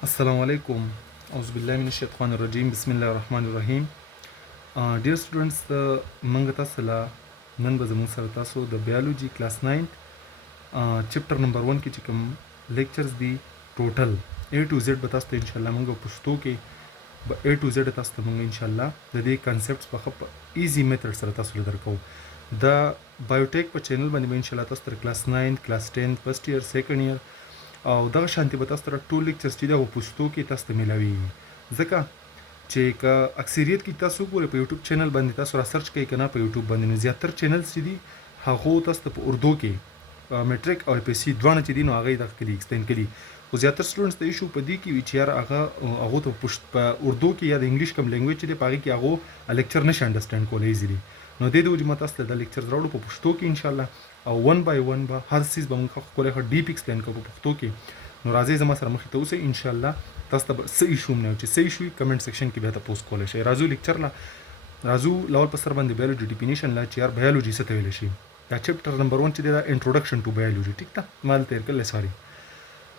Assalamu alaikum. Auzu billahi minash shaitanir rajim. Bismillahir rahmanir rahim. Dear students, منګ تاسو له نن به زموږ سره تاسو د biology class 9 chapter number 1 کې چې کوم lectures دي ټوټل A to Z به تاسو ته ان شاء الله موږ پښتو کې به A to Z تاسو ته موږ ان شاء الله د دې concepts په خپ easy method سره تاسو له درکو د biotech په چینل باندې ان شاء الله تاسو تر class 9 class 10 first year second year او دغه شانتي به تاسو سره ټول لیکچرز چې د پښتو کې تاسو ته ملاوي ځکه چې کا اکثریت کې تاسو ګورئ په یوټیوب چینل باندې تاسو را سرچ کوئ کنه په یوټیوب باندې نو زیاتره چینلز چې دي هغه تاسو ته په اردو کې میټریک او پی سی دوه چې دي نو هغه د کلی ایکسټند کړي خو زیاتره سټوډنټس ته ایشو په دې کې وی چې یار هغه ته په اردو کې یا د انګلیش کوم لینګویج چې دی په هغه کې هغه لیکچر نشي انډرسټاند کولای ایزیلی نو د دې وجه ماته تاسو د لیکچر راوړو په پښتو کې ان شاء الله او 1 by 1 به هر څه به موږ خپل ډیپ ایکسپلین کوو په پښتو کې نو راځي زما سره مخې ته اوسئ ان شاء الله تاسو ته صحیح شوم نه چې صحیح شوي کمنټ سیکشن کې به تاسو پوسټ کولای شئ راځو لیکچر لا راځو لول په سر باندې بایولوژي ډیفینیشن لا چې یار بایولوژي څه ته ویل شي دا چپټر نمبر 1 چې دا انټروډکشن ټو بایولوژي ټیک ده مال تیر کله سوري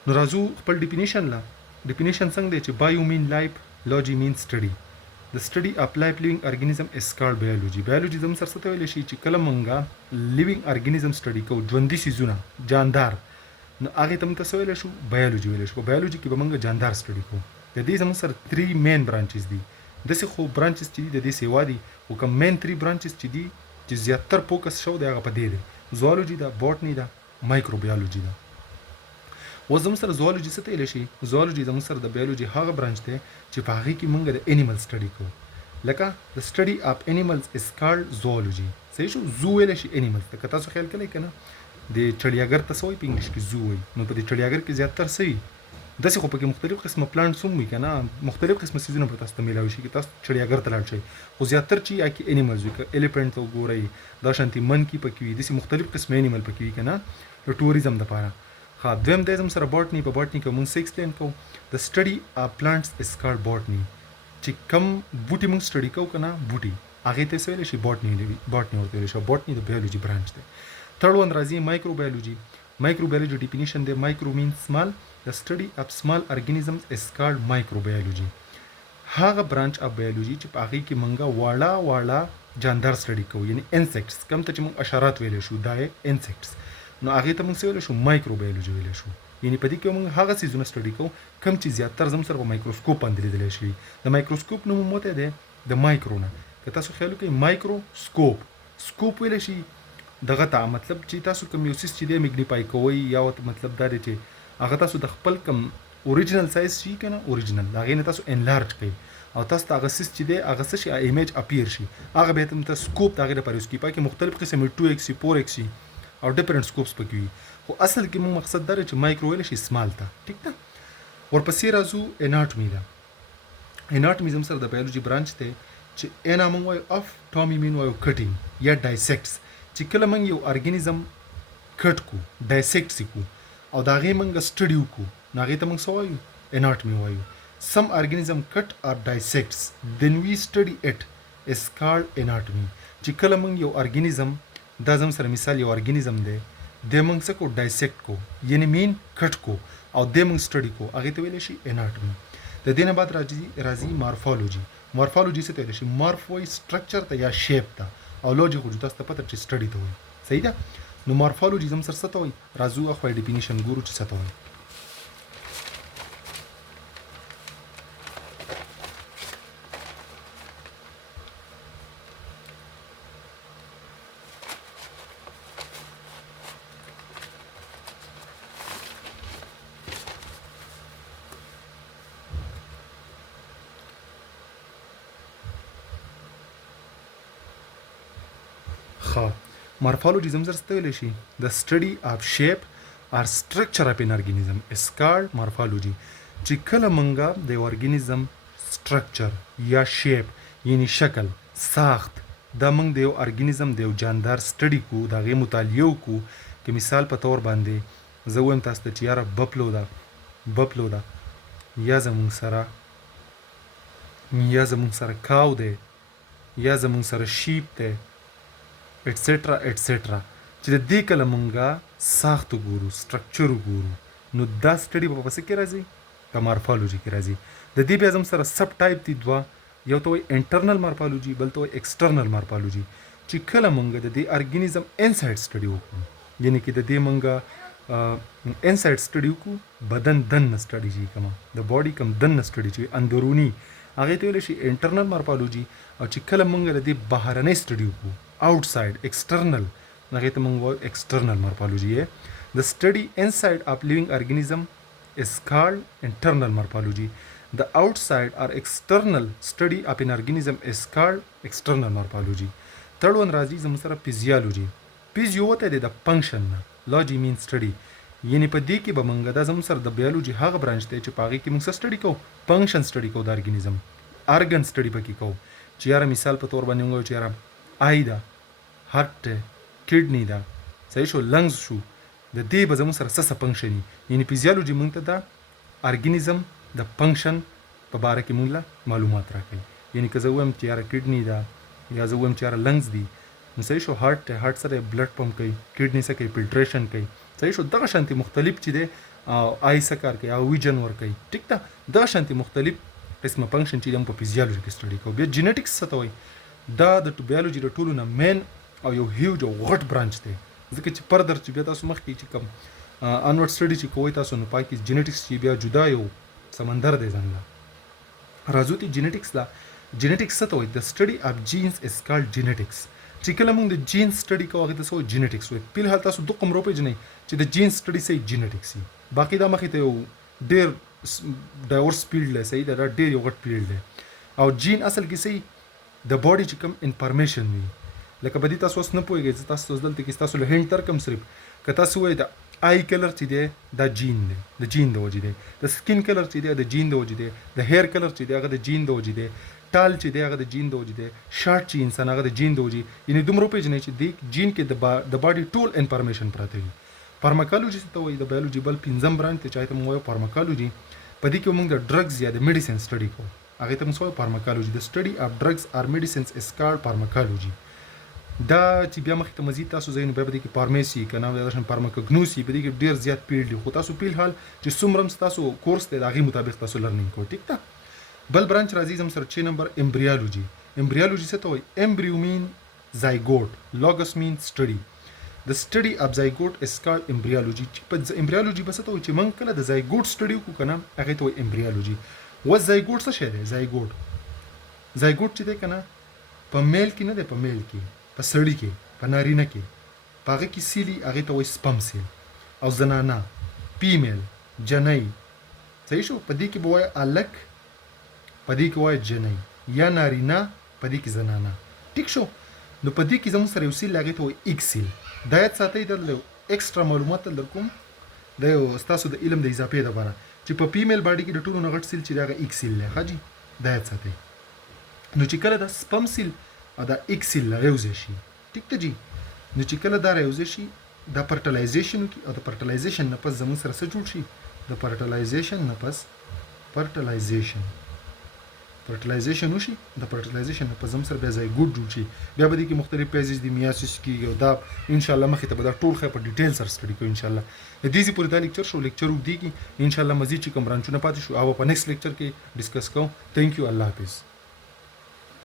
نو راځو خپل ډیفینیشن لا ډیفینیشن څنګه دی چې بایو مین لایف لوجي مین سټډي د سټډي اف لایف لیوینګ ارګانیزم از کالډ بایولوژي بایولوژي زم سره څه ته ویل شي چې کله مونږه لیوینګ ارګانیزم سټډي کوو ژوندۍ سيزونه جاندار نو هغه ته موږ څه ویل شو بایولوژي ویل شو بایولوژي کې به موږ جاندار سټډي کوو د دې زموږ سره 3 مین برانچز دي دسه خو برانچز چې دي د دې سیوا دي او کوم مین 3 برانچز چې دي چې زیاتره فوکس شو دی هغه په دې دی زوالوجي دا بوټني دا مایکروبیولوژي دا و زموږ سره زوالوجي څه ته ویل شي زوالوجي زموږ سره د بیولوژي هغه برانچ دی چې په هغه کې موږ د انیمل سټډي کوو لکه د سټډي اف انیملز از کالډ زوالوجي صحیح شو زو ویل شي انیملز ته تاسو خیال کړئ کنه د چړیاګر ته سوې په انګلیش کې زو وي نو په دې چړیاګر کې زیاتره سوي داسې خو پکې مختلف قسمه پلانټس هم وي کنه مختلف قسمه سيزونه په تاسو ته ملاوي شي کې تاسو چړیاګر ته لاړ شئ خو زیاتره چې یا کې انیملز وي که الیفنټ ته وګورئ دا شانتي منکی پکې وي داسې مختلف قسمه انیمل پکې وي کنه د ټوریزم لپاره ها دویم د زم سره بوټني په بوټني کې مونږ ایکسپلین کوو د سټډي اف پلانټس از کالډ بوټني چې کم بوټي مونږ سټډي کوو کنه بوټي هغه ته څه ویل شي بوټني ورته ویل شي بوټني د بیولوژي برانچ دی Third one راځي مایکروبیولوژي مایکروبیولوژي ډیفینیشن دی مایکرو مین سمال the study of small organisms is called microbiology هغه برانچ اف بیولوژي چې په هغه کې مونږه واړه جاندار سټډي کوو یعنی انسیکټس کم ته چې مونږ اشارات ویل شو دا انسیکټس نو هغه ته مونږ ویل شو مایکروبیولوژي ویل شو یعنی په دې کې مونږ هغه سيزونه سټډي کوو کم چې زیاتره زم سره په مایکروسکوپ باندې لیدل شي د مایکروسکوپ نوم مو ته دی د مایکرو نه که تاسو خیال وکړئ مایکروسکوپ سکوپ ویل شي دغه ته مطلب چې تاسو کوم یو سیس چې دی میګنیفای کوئ یا مطلب دا دی چې هغه تاسو د خپل کوم اوریجنل سایز شي کنه اوریجنل هغه نه تاسو انلارج کړئ او تاسو هغه سیس چې دی هغه څه شي ایمیج اپیر شي هغه به تم سکوپ دغه لپاره یوز کیږي کې مختلف قسمه 2x 4x او ډیفرنٹ سکوپس پکې وي خو اصل کې مو مقصد دا چې مایکرو ویل شي سمال ته ټیک ده ورپسې راځو اناټومي دا اناټومي زم سره د بایولوژي برانچ ته چې انا مونږ وایو اف ټامي مين وایو کټینګ یا ډایسیکټس چې کله موږ یو ارګانیزم کټ کو ډایسیکټ کو او دا غي موږ سټډي کو نو هغه ته موږ څه وایو اناټومي وایو سم ارګانیزم کټ اور ډایسیکټس دین وی سټډي اټ از کالډ اناټومي چې کله موږ یو ارګانیزم دا زم سره مثال یو ارګانیزم دی د موږ څه کو ډایسیکټ کو یعنی مین کټ کو او د موږ سټډي کو هغه ته ویل شي اناټومي د دې نه بعد راځي مورفولوژي مورفولوژي څه ته ویل شي مورفوي سټرکچر ته یا شیپ ته او لوجیک وجود تاسو ته پته چې سټډي ته وایي صحیح ده نو مورفولوژي زم سره څه ته وایي راځو خو ډیفینیشن ګورو چې څه ته وایي Morphology زم سره ویل شي the study of shape or structure of an organism is called morphology چې کله مونږه د ارګانیزم سټرکچر یا شیپ یعنی شکل ساخت دا مونږ د یو ارګانیزم د یو جاندار سټډي کو دا غي مطالعه کو که مثال په تور باندې زه وایم تاسو ته چې یاره بپلو دا یا زمون سره کاو دی یا زمون سره شیپ دی ایټسټرا چې د دې کله مونږه ساخت ګورو سټرکچر ګورو نو دا سټډي په پسې کې راځي په مارفالوجي کې راځي. د دې بیا زموږ سره سب ټایپ دي دوه، یو ته وایي انټرنل مارفالوجي، بل ته وایي ایکسټرنل مارفالوجي. چې کله مونږ د دې ارګینیزم انسایډ سټډي وکړو، یعنی کې د دې مونږ انسایډ سټډي وکړو، بدن دننه سټډي چې کومه د باډي کوم دننه سټډي چې اندروني، هغې ته ویلی شي انټرنل مارفالوجي. او چې کله مونږ د دې بهرنۍ سټډي وکړو آوټسایډ ایکسټرنل، هغې ته مونږ وایو ایکسټرنل مارفالوجي. د سټډي انسایډ اف لیوینګ ارګینیزم is called internal morphology. The outside or external study of an organism is called external morphology. Third one راځي زموږ سره physiology. Physio ته د function نه، logy means study. یعنی په دې کې به موږ دا زموږ سره د بیولوژي هغه برانچ دی چې په هغې کې موږ څه سټډي کوو؟ فنکشن سټډي کوو د ارګینیزم، ارګن سټډي پکې کوو. چې یاره مثال په طور باندې موږ وایو چې یاره آی ده، هارټ دی، کډني ده، صحیح شو، لنګز شو، د دې به زموږ سره څه فنکشن وي. یعنی فیزیالوجي موږ ته د ارګینیزم د فنکشن په باره کې موږ له معلومات راکوي. یعنی که زه ووایم چې یاره کډني ده، یا زه ووایم چې یاره لنګز دي، نو صحیح شو، هارټ دی، هارټ سره بلډ پمپ کوي، کډني څه کوي؟ فلټریشن کوي، صحیح شو. دغه شانتي مختلف چې دی آی څه کار کوي؟ او ویژن ورکوي، ټیک ده. دغه شانتي مختلف قسمه فنکشن چې دی موږ په فیزیالوجي کې سټډي کوو. بیا جینیټکس څه ته وایي؟ دا د بیولوژي د ټولو نه مین او یو هیوج او غټ برانچ دی، ځکه چې فردر چې بیا تاسو مخکې چې کوم انورډ سټډي چې کوئ تاسو، نو پای کې جینیټکس چې بیا جدا یو سمندر دی ځان له. راځو ته جینیټکس لا. جینیټکس څه ته وایي؟ د سټډي اف جینز از کالډ جینیټکس. چې کله موږ د جین سټډي کوو هغې ته څه وایي؟ جینیټکس وایي. فی الحال تاسو دوه قم وپېژنئ چې د جین سټډي صحیح جینیټکس وي. باقي دا مخې ته یو ډېر ډایورس فیلډ دی، صحیح ده، دا ډېر یو غټ فیلډ دی. او جین اصل کې صحیح د باډي چې کوم انفارمیشن وي، لکه په دې تاسو اوس نه پوهېږئ، زه تاسو اوس دلته کې ستاسو له هینټ درکړم صرف. که تاسو وایئ د آی کلر چې دی دا جین دی، د جین د وجې دی. د سکین کلر چې دی د جین د وجې دی. د هیر کلر چې دی هغه د جین د وجې دی. ټال چې دی هغه د جین د وجې دی. شارټ چې انسان هغه د جین د وجې. یعنې دومره وپېژنئ چې دې جین کې د باډي ټول انفارمیشن پراته وي. فارماکالوجي څه ته وایي؟ د بیولوژي بل پنځم برانچ دی چې هغې ته موږ وایو فارماکالوجي. په دې کې موږ د ډرګز یا د میډیسن سټډي کوو، هغې ته موږ څه وایو؟ فارماکالوجي. د سټډي اف ډرګز آر میډیسنز از کالډ فارماکالوجي. دا چې بیا مخکې ته مزید تاسو ځئ نو بیا په دې کې فارمیسي که نه داسې فارماکوګنوسي، په دې کې ډېر زیات فیلډ دي، خو تاسو فی الحال چې څومره هم ستاسو کورس دی د هغې مطابق تاسو لرنینګ کوئ، ټیک ده. بل برانچ راځي زموږ سره 6 نمبر امبریالوجي. امبریالوجي څه ته وایي؟ امبریو مین زایګوټ، لوګس مین سټډي. د سټډي اف زایګوټ از کالډ امبریالوجي. چې په امبریالوجي به څه ته وایي؟ چې موږ کله د زایګوټ سټډي وکړو که نه هغې ته وایي امبریالوجي. اوس زایګوټ څه شی دی؟ زایګوټ چې دی که نه په میل کې نه دی، په میل کې، په سړي کې، په نارینه کې، په هغه کې سیلي، هغې ته وایي سپم سیل. او زنانه فیمیل، جنۍ، صحیح شو. په دې کې به وایي الک، په دې کې وایي جنۍ، یا نارینه، په دې کې زنانه، ټیک شو. نو په دې کې زموږ سره یو سیل هغې ته وایي ایک سیل. دا یاد ساتئ، دلته یو ایکسټرا معلومات در کوم، دا یو ستاسو د علم د اضافې دپاره چې په فیمیل باډي کې د ټولو نه غټ سیل چې دی هغه ایک سیل دی. ښه جي، دا یاد ساتئ. نو چې کله دا سپم سیل او دا ایک سیل راوځی شي، ټیک ده جي، نو چې کله دا راوځی شي دا فرټلایزیشن وکړي، او د فرټلایزیشن نه پس زموږ سره څه جوړ شي؟ د فرټلایزیشن نه پس فرټلایزیشن وشي، د فرټلایزیشن نه پس زموږ سره بیا زایګوټ جوړ شي. بیا به دې کې مختلف پیزز دي، میاسیس کېږي، او دا انشاءالله مخکې ته به دا ټول ښه په ډیټیل سره سټډي کوو انشاءالله. د دې ځای پورې دا لیکچر شو، لیکچر اوږدېږي انشاءالله، مزید چې کوم برانچونه پاتې شو هغه په نیکسټ لیکچر کې ډسکس کوو. تھینک یو، الله حافظ.